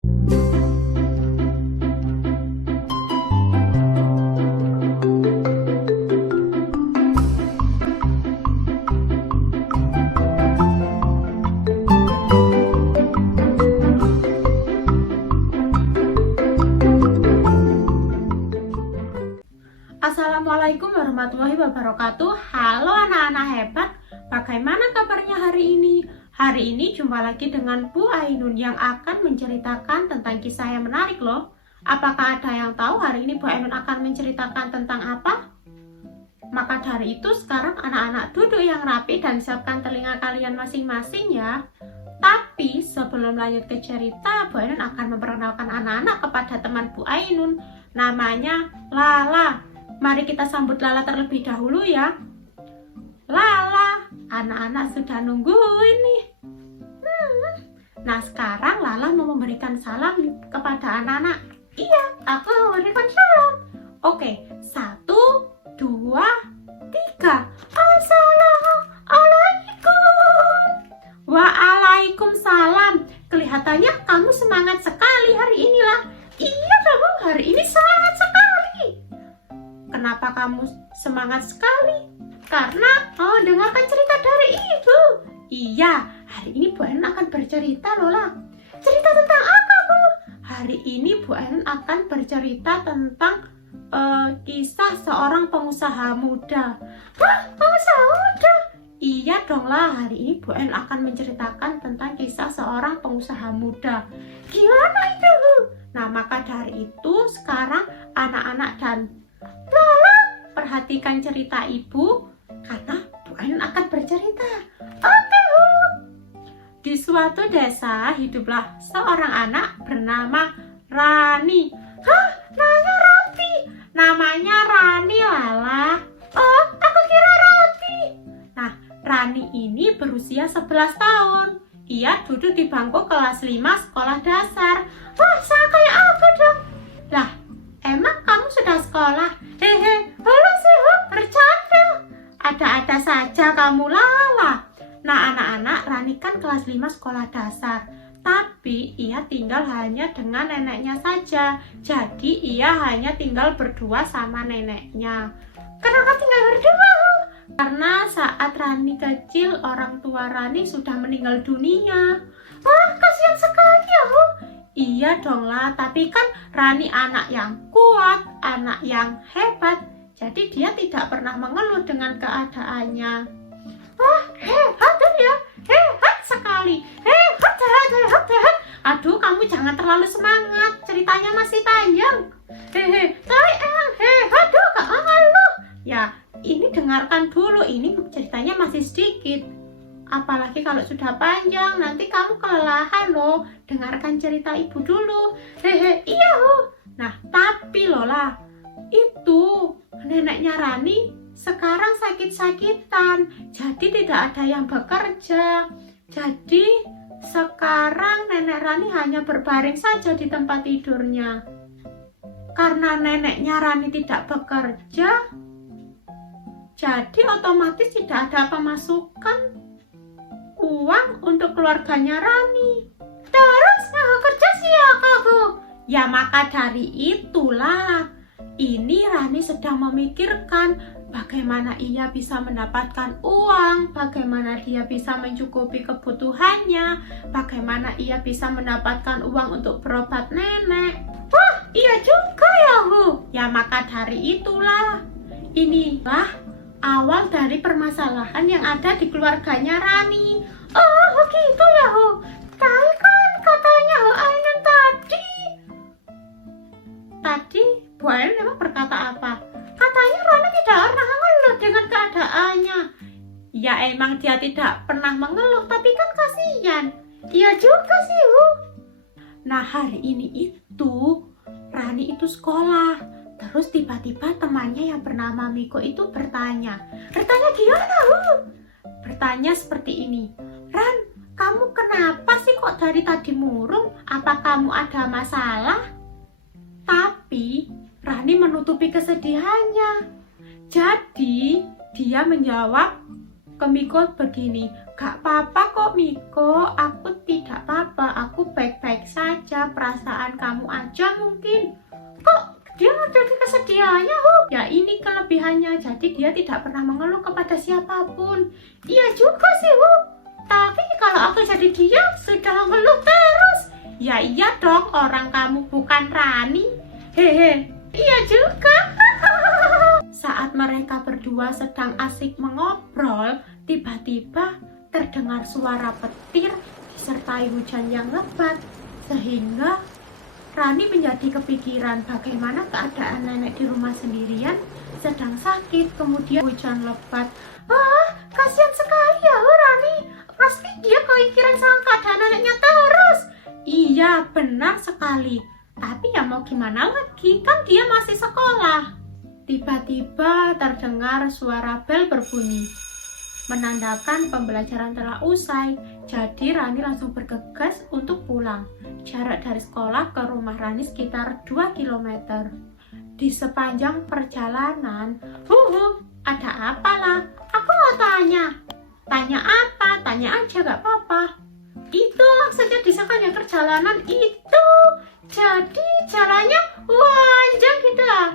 Assalamualaikum warahmatullahi wabarakatuh. Halo anak-anak hebat, bagaimana kabarnya hari ini? Hari ini jumpa lagi dengan Bu Ainun yang akan menceritakan tentang kisah yang menarik loh. Apakah ada yang tahu hari ini Bu Ainun akan menceritakan tentang apa? Maka dari itu sekarang anak-anak duduk yang rapi dan siapkan telinga kalian masing-masing ya. Tapi sebelum lanjut ke cerita, Bu Ainun akan memperkenalkan anak-anak kepada teman Bu Ainun. Namanya Lala. Mari kita sambut Lala terlebih dahulu ya. Lala, anak-anak sudah nungguin nih. Nah sekarang Lala mau memberikan salam kepada anak-anak. Iya, aku memberikan salam. Oke, 1, 2, 3. Assalamualaikum. Waalaikumsalam. Kelihatannya kamu semangat sekali hari ini lah. Iya kamu hari ini semangat sekali. Kenapa kamu semangat sekali? Karena mau dengarkan cerita dari ibu. Iya, hari ini Bu Ainun akan bercerita loh lah. Cerita tentang apa Bu? Hari ini Bu Ainun akan bercerita tentang kisah seorang pengusaha muda. Hah? Pengusaha muda? Iya dong lah, hari ini Bu Ainun akan menceritakan tentang kisah seorang pengusaha muda. Gimana itu Bu? Nah maka dari itu sekarang anak-anak dan Lala perhatikan cerita ibu karena Bu Ainun akan bercerita. Oke Bu. Di suatu desa hiduplah seorang anak bernama Rani. Hah? Namanya Roti? Namanya Rani Lala. Oh, aku kira Roti. Nah, Rani ini berusia 11 tahun. Ia duduk di bangku kelas 5 sekolah dasar. Wah, sama kayak aku dong. Lah, emang kamu sudah sekolah? Hehe, halo sih, bercanda. Ada-ada saja kamu Lala. Nah anak-anak, Rani kan kelas 5 sekolah dasar. Tapi ia tinggal hanya dengan neneknya saja. Jadi ia hanya tinggal berdua sama neneknya. Kenapa tinggal berdua? Karena saat Rani kecil, orang tua Rani sudah meninggal dunia. Wah, kasihan sekali ya Bu. Iya dong lah, tapi kan Rani anak yang kuat, anak yang hebat. Jadi dia tidak pernah mengeluh dengan keadaannya. Wah, hebat ya, hebat sekali. Hebat. Aduh, kamu jangan terlalu semangat, ceritanya masih panjang. Tapi emang hebat dong, gak mengeluh. Ya, ini dengarkan dulu, ini ceritanya masih sedikit. Apalagi kalau sudah panjang, nanti kamu kelelahan loh. Dengarkan cerita ibu dulu. Iya Bu. Nah, tapi Lola, itu neneknya Rani sekarang sakit-sakitan. Jadi tidak ada yang bekerja. Jadi sekarang nenek Rani hanya berbaring saja di tempat tidurnya. Karena neneknya Rani tidak bekerja, jadi otomatis tidak ada pemasukan uang untuk keluarganya Rani. Terus mau kerja siapa Bu? Ya maka dari itulah ini Rani sedang memikirkan bagaimana ia bisa mendapatkan uang, bagaimana dia bisa mencukupi kebutuhannya, bagaimana ia bisa mendapatkan uang untuk berobat nenek. Wah, iya juga ya Bu. Ya maka dari itulah inilah awal dari permasalahan yang ada di keluarganya Rani. Oh begitu ya Hu. Tapi kan katanya Bu Ainun tadi Bu Ainun memang berkata apa? Katanya Rani tidak pernah mengeluh dengan keadaannya. Ya emang dia tidak pernah mengeluh, tapi kan kasihan. Iya juga sih Bu. Nah hari ini itu Rani itu sekolah. Terus tiba-tiba temannya yang bernama Miko itu bertanya gimana Bu? Bertanya seperti ini. Ran, kamu kenapa sih kok dari tadi murung? Apa kamu ada masalah? Tapi Rani menutupi kesedihannya. Jadi dia menjawab ke Miko begini. Gak apa-apa kok Miko, aku tidak apa-apa, aku baik-baik saja, perasaan kamu aja mungkin. Kok dia jadi kesedihannya? Ya ini kelebihannya, jadi dia tidak pernah mengeluh kepada siapapun. Iya juga sih, tapi kalau aku jadi dia sudah mengeluh terus. Ya iya dong, orang kamu bukan Rani. Hehe, iya juga. Saat mereka berdua sedang asik mengobrol, tiba-tiba terdengar suara petir disertai hujan yang lebat, sehingga Rani menjadi kepikiran bagaimana keadaan nenek di rumah sendirian sedang sakit. Kemudian hujan lebat. Wah, kasihan sekali ya Rani. Pasti dia kepikiran sama keadaan neneknya terus. Iya, benar sekali. Tapi ya mau gimana lagi, kan dia masih sekolah. Tiba-tiba terdengar suara bel berbunyi, menandakan pembelajaran telah usai. Jadi Rani langsung bergegas untuk pulang. Jarak dari sekolah ke rumah Rani sekitar 2 km. Di sepanjang perjalanan, ada apa lah? Aku mau tanya. Tanya apa? Tanya aja gak apa-apa. Itu maksudnya di sepanjang perjalanan itu. Jadi jalannya panjang gitu lah.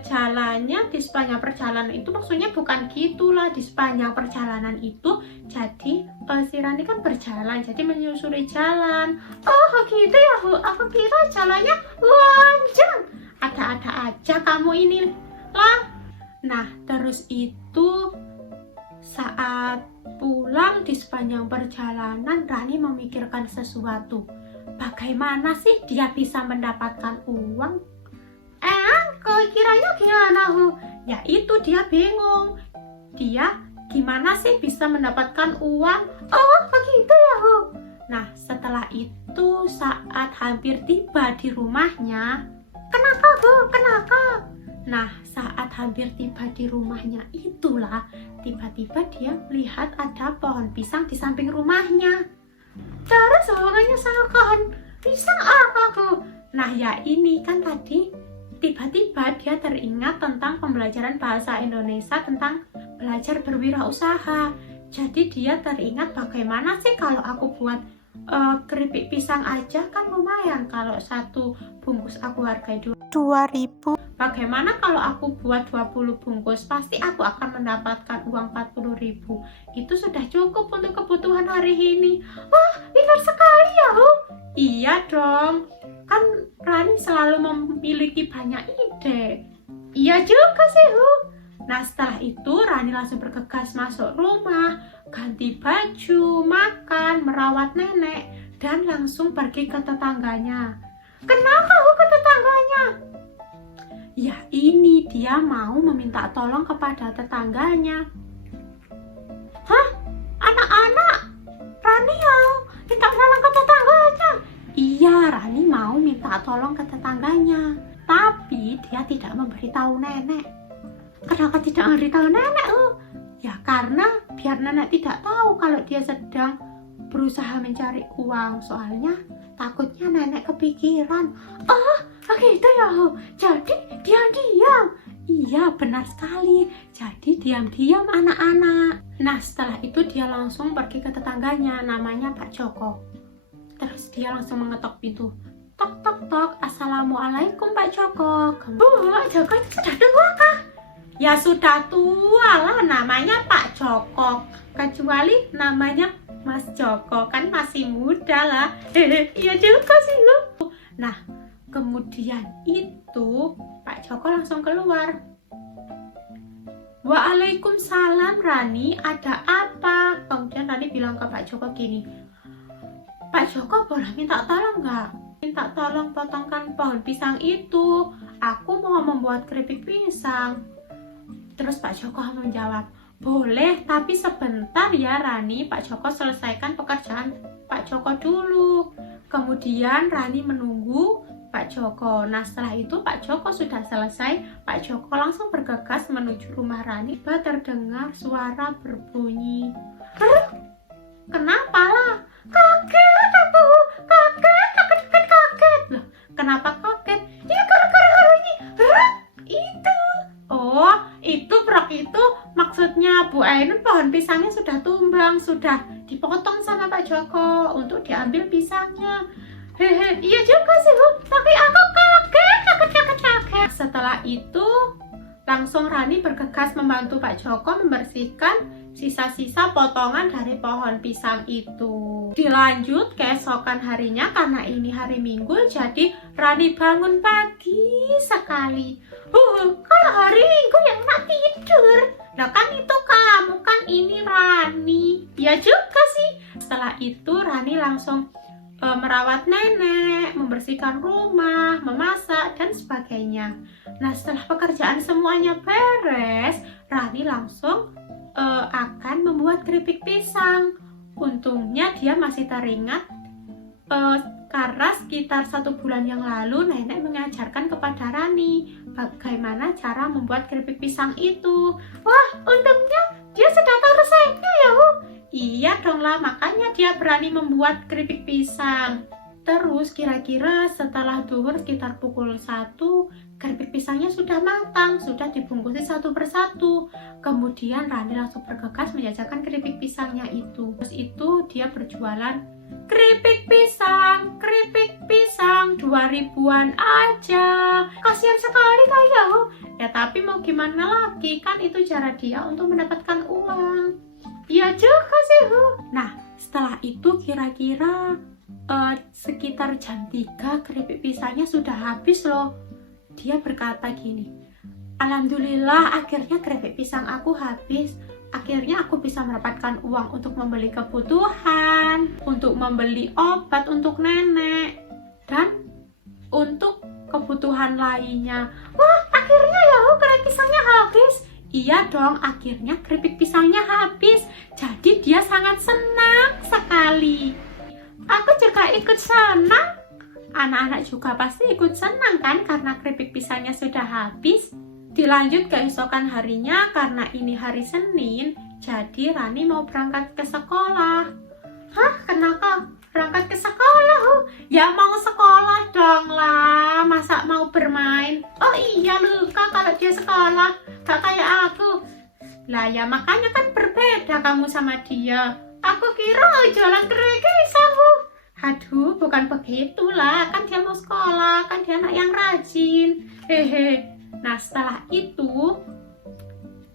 Jalannya di sepanjang perjalanan itu maksudnya bukan gitulah. Di sepanjang perjalanan itu jadi si Rani kan berjalan, jadi menyusuri jalan. Oh gitu ya aku kira jalannya panjang. Ada-ada aja kamu ini lah. Nah terus itu saat pulang di sepanjang perjalanan Rani memikirkan sesuatu. Bagaimana sih dia bisa mendapatkan uang? Kiranya gimana Ya itu dia bingung. Dia gimana sih bisa mendapatkan uang? Oh begitu ya Nah setelah itu saat hampir tiba di rumahnya, kenapa kenapa? Nah saat hampir tiba di rumahnya itulah tiba-tiba dia melihat ada pohon pisang di samping rumahnya. Terus hubungannya sama pohon pisang apa Nah ya ini kan tadi tiba-tiba dia teringat tentang pembelajaran bahasa Indonesia tentang belajar berwirausaha. Jadi dia teringat bagaimana sih kalau aku buat keripik pisang aja kan lumayan. Kalau satu bungkus aku hargai 2.000. Bagaimana kalau aku buat 20 bungkus? Pasti aku akan mendapatkan uang 40.000. Itu sudah cukup untuk kebutuhan hari ini. Wah, benar sekali ya Iya dong. Kan Rani selalu memiliki banyak ide. Iya juga sih Nah setelah itu Rani langsung bergegas masuk rumah, ganti baju, makan, merawat nenek, dan langsung pergi ke tetangganya. Kenapa ke tetangganya? Ya ini dia mau meminta tolong kepada tetangganya. Hah? Anak-anak? Rani mau minta tolong ke tetangganya? Iya, Rani mau minta tolong ke tetangganya. Tapi dia tidak memberitahu nenek. Kenapa tidak memberitahu nenek? Ya karena biar nenek tidak tahu kalau dia sedang berusaha mencari uang. Soalnya takutnya nenek kepikiran. Oh, gitu ya Jadi diam-diam. Iya, benar sekali. Jadi diam-diam anak-anak. Nah, setelah itu dia langsung pergi ke tetangganya, namanya Pak Joko. Terus dia langsung mengetok pintu. Tok tok tok. Assalamualaikum Pak Joko. Pak Joko itu sudah tua kah? Ya sudah tua lah, namanya Pak Joko. Kecuali namanya Mas Joko, kan masih muda lah. Iya juga sih Nah kemudian itu Pak Joko langsung keluar. Waalaikumsalam Rani, ada apa? Kemudian Rani bilang ke Pak Joko gini, Pak Joko boleh minta tolong nggak? Minta tolong potongkan pohon pisang itu. Aku mau membuat keripik pisang. Terus Pak Joko menjawab, boleh, tapi sebentar ya Rani. Pak Joko selesaikan pekerjaan Pak Joko dulu. Kemudian Rani menunggu Pak Joko. Nah setelah itu Pak Joko sudah selesai. Pak Joko langsung bergegas menuju rumah Rani. Tiba terdengar suara berbunyi. Kenapa lah? Kaget aku, kaget. Loh, kenapa kaget? Ya gara-gara bunyi. Itu. Oh, itu brok itu maksudnya Bu Ainun pohon pisangnya sudah tumbang, sudah dipotong sama Pak Pak Joko untuk diambil pisangnya. Hehe, iya juga sih Bu, tapi aku kaget. Setelah itu langsung Rani bergegas membantu Pak Joko membersihkan sisa-sisa potongan dari pohon pisang itu. Dilanjut keesokan harinya, karena ini hari Minggu, jadi Rani bangun pagi sekali. Kalau hari Minggu yang nak tidur. Nah kan itu kamu, kan ini Rani. Ya juga sih. Setelah itu Rani langsung merawat nenek, membersihkan rumah, memasak, dan sebagainya. Nah setelah pekerjaan semuanya beres, Rani langsung akan membuat keripik pisang. Untungnya dia masih teringat karena sekitar 1 bulan yang lalu nenek mengajarkan kepada Rani bagaimana cara membuat keripik pisang itu. Wah, untungnya dia sudah tahu resepnya ya Bu. Iya dong lah, makanya dia berani membuat keripik pisang. Terus kira-kira setelah duhur sekitar pukul 1, keripik pisangnya sudah matang, sudah dibungkusi satu persatu. Kemudian Rani langsung bergegas menjajakan keripik pisangnya itu. Terus itu dia berjualan keripik pisang 2000-an aja. Kasihan sekali kayak ya, tapi mau gimana lagi, kan itu cara dia untuk mendapatkan uang. Iya juga sih Bu. Nah setelah itu kira-kira sekitar jam 3 keripik pisangnya sudah habis loh. Dia berkata gini, alhamdulillah akhirnya keripik pisang aku habis. Akhirnya aku bisa mendapatkan uang untuk membeli kebutuhan, untuk membeli obat untuk nenek, dan untuk kebutuhan lainnya. Wah, akhirnya ya keripik pisangnya habis. Iya dong, akhirnya keripik pisangnya habis. Jadi dia sangat senang sekali. Aku juga ikut senang. Anak-anak juga pasti ikut senang kan, karena keripik pisangnya sudah habis. Dilanjut keesokan harinya, karena ini hari Senin, jadi Rani mau berangkat ke sekolah. Hah, kenapa berangkat ke sekolah? Ya mau sekolah dong lah, masa mau bermain? Oh iya luka kalau dia sekolah, gak kayak aku. Lah ya makanya kan berbeda kamu sama dia. Aku kira jualan keripik pisang. Aduh, bukan begitulah, kan dia mau sekolah, kan dia anak yang rajin. Hehe. Nah setelah itu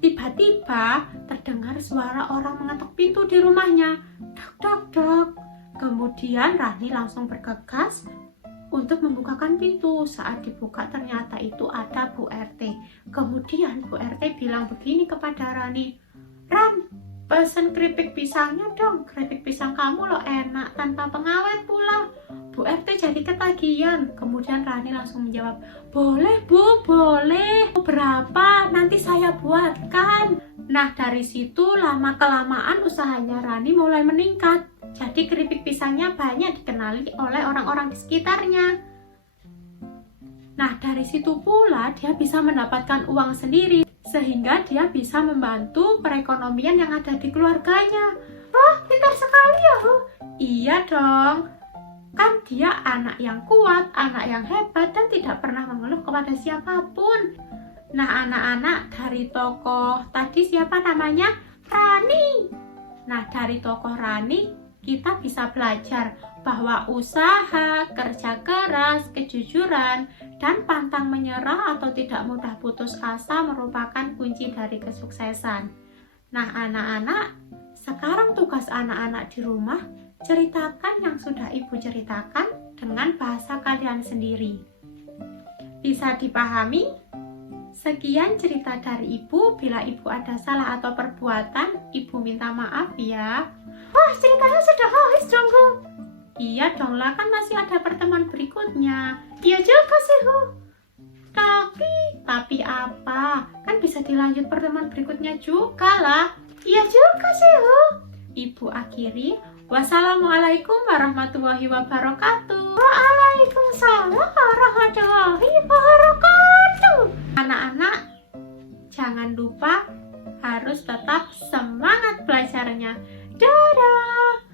tiba-tiba terdengar suara orang mengetuk pintu di rumahnya. Dok, dok, dok. Kemudian Rani langsung bergegas untuk membukakan pintu. Saat dibuka ternyata itu ada Bu RT. Kemudian Bu RT bilang begini kepada Rani, Ran, pesen keripik pisangnya dong. Keripik pisang kamu loh enak, tanpa pengawet pula. Bu RT jadi ketagihan. Kemudian Rani langsung menjawab, boleh Bu, boleh. Berapa? Nanti saya buatkan. Nah dari situ lama-kelamaan usahanya Rani mulai meningkat. Jadi keripik pisangnya banyak dikenali oleh orang-orang di sekitarnya. Nah dari situ pula dia bisa mendapatkan uang sendiri, sehingga dia bisa membantu perekonomian yang ada di keluarganya. Wah, pintar sekali ya Bu. Iya dong. Kan dia anak yang kuat, anak yang hebat, dan tidak pernah mengeluh kepada siapapun. Nah anak-anak, dari tokoh tadi siapa namanya? Rani. Nah dari tokoh Rani kita bisa belajar bahwa usaha, kerja keras, kejujuran, dan pantang menyerah atau tidak mudah putus asa merupakan kunci dari kesuksesan. Nah anak-anak, sekarang tugas anak-anak di rumah, ceritakan yang sudah ibu ceritakan dengan bahasa kalian sendiri. Bisa dipahami? Sekian cerita dari ibu. Bila ibu ada salah atau perbuatan, ibu minta maaf ya. Wah, ceritanya sudah habis dong Bu. Iya dong lah, kan masih ada pertemuan berikutnya. Iya juga sih Bu. Tapi apa? Kan bisa dilanjut pertemuan berikutnya juga lah. Iya juga sih Bu. Ibu akhiri, wassalamualaikum warahmatullahi wabarakatuh. Waalaikumsalam warahmatullahi wabarakatuh. Anak-anak, jangan lupa harus tetap semangat belajarnya. Dadah!